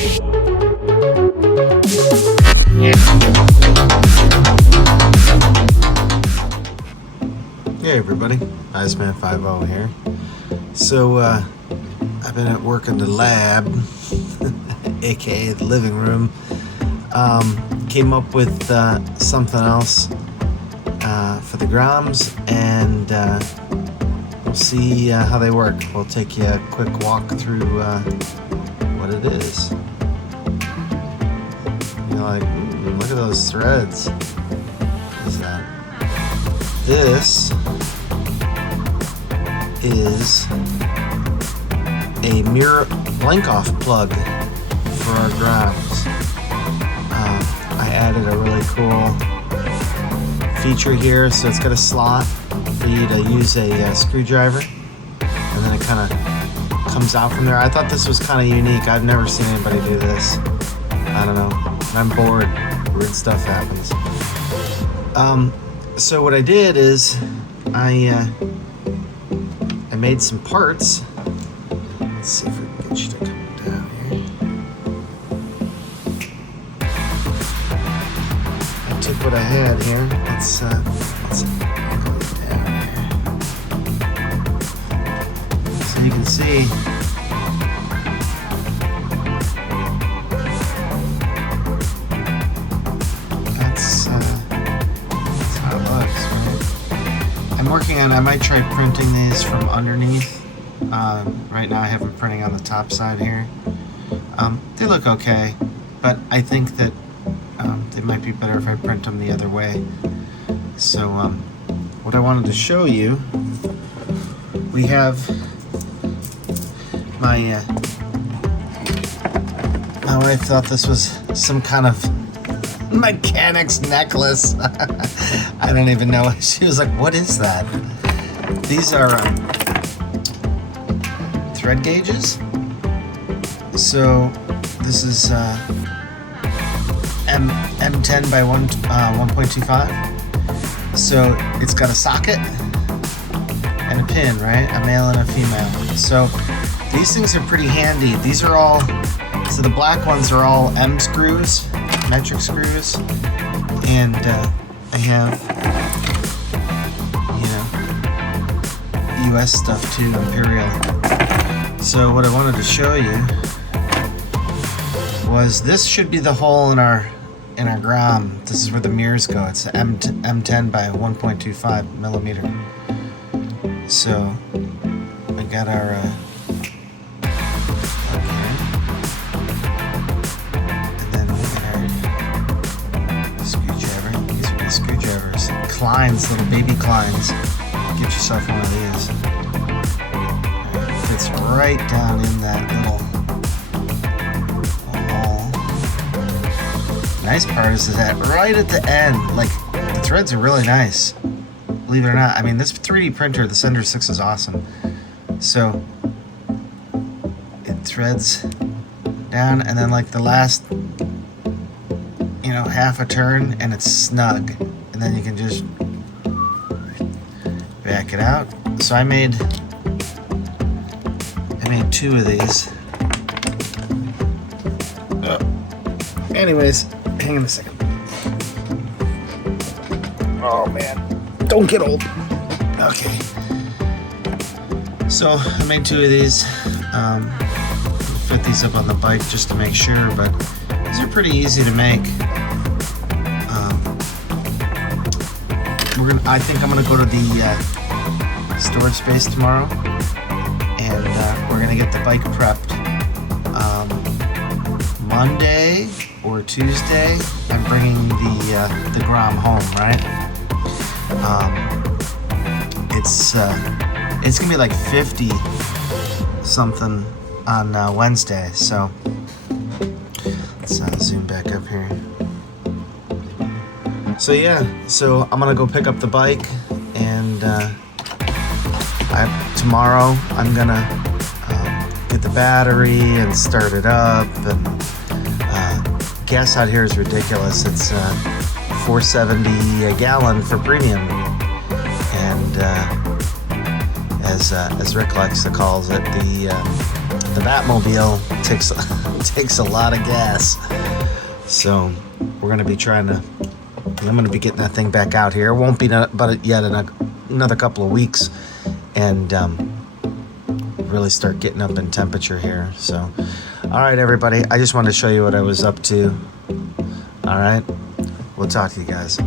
Hey everybody, Iceman50 here. So I've been at work in the lab, aka the living room. Came up with something else for the Groms, and we'll see how they work. We'll take you a quick walk through what it is. You're like, look at those threads. What is that? This is a mirror blank off plug for our Groms. I added a really cool feature here, so it's got a slot for you to use a screwdriver, and then it kind of comes out from there. I thought this was kind of unique. I've never seen anybody do this. I don't know. When I'm bored, weird stuff happens. So what I did is I made some parts. Let's see if we can get you to come down here. I took what I had here. Let's go down here. So you can see that's how it looks, right? I'm working on, I might try printing these from underneath. Right now I have them printing on the top side here. They look okay, but I think that they might be better if I print them the other way. So what I wanted to show you, we have my wife thought this was some kind of mechanic's necklace. I don't even know. She was like, what is that? These are thread gauges. So this is M10 by 1.25. So it's got a socket and a pin, right? A male and a female. So these things are pretty handy. These are all, so the black ones are all M screws, metric screws, and I have, US stuff too, Imperial. So what I wanted to show you was, this should be the hole in our Grom. This is where the mirrors go. It's M10 by 1.25 millimeter. So we got our plug here, and then we got our screwdriver. These are the screwdrivers, Kleins, little baby Kleins. Get yourself one of these. Fits right down in that little hole. Nice part is that right at the end, like, the threads are really nice. Believe it or not. I mean, this 3D printer, the Sender 6, is awesome. So it threads down, and then like the last, half a turn, and it's snug, and then you can just back it out. So I made 2 of these. Anyways, hang on a second. Oh man, don't get old. Okay. So I made 2 of these. Fit these up on the bike just to make sure, but these are pretty easy to make. I think I'm gonna go to the storage space tomorrow, and we're gonna get the bike prepped. Monday or Tuesday, I'm bringing the Grom home, right? It's gonna be like 50 something on Wednesday, so let's zoom back up here. So yeah, so I'm gonna go pick up the bike, and tomorrow I'm gonna get the battery and start it up. And gas out here is ridiculous. It's $4.70 a gallon for premium, and as Rick likes to call it, the Batmobile takes takes a lot of gas. So we're gonna be I'm gonna be getting that thing back out here. It won't be but yet in another couple of weeks, and really start getting up in temperature here. So, all right, everybody. I just wanted to show you what I was up to. All right, we'll talk to you guys.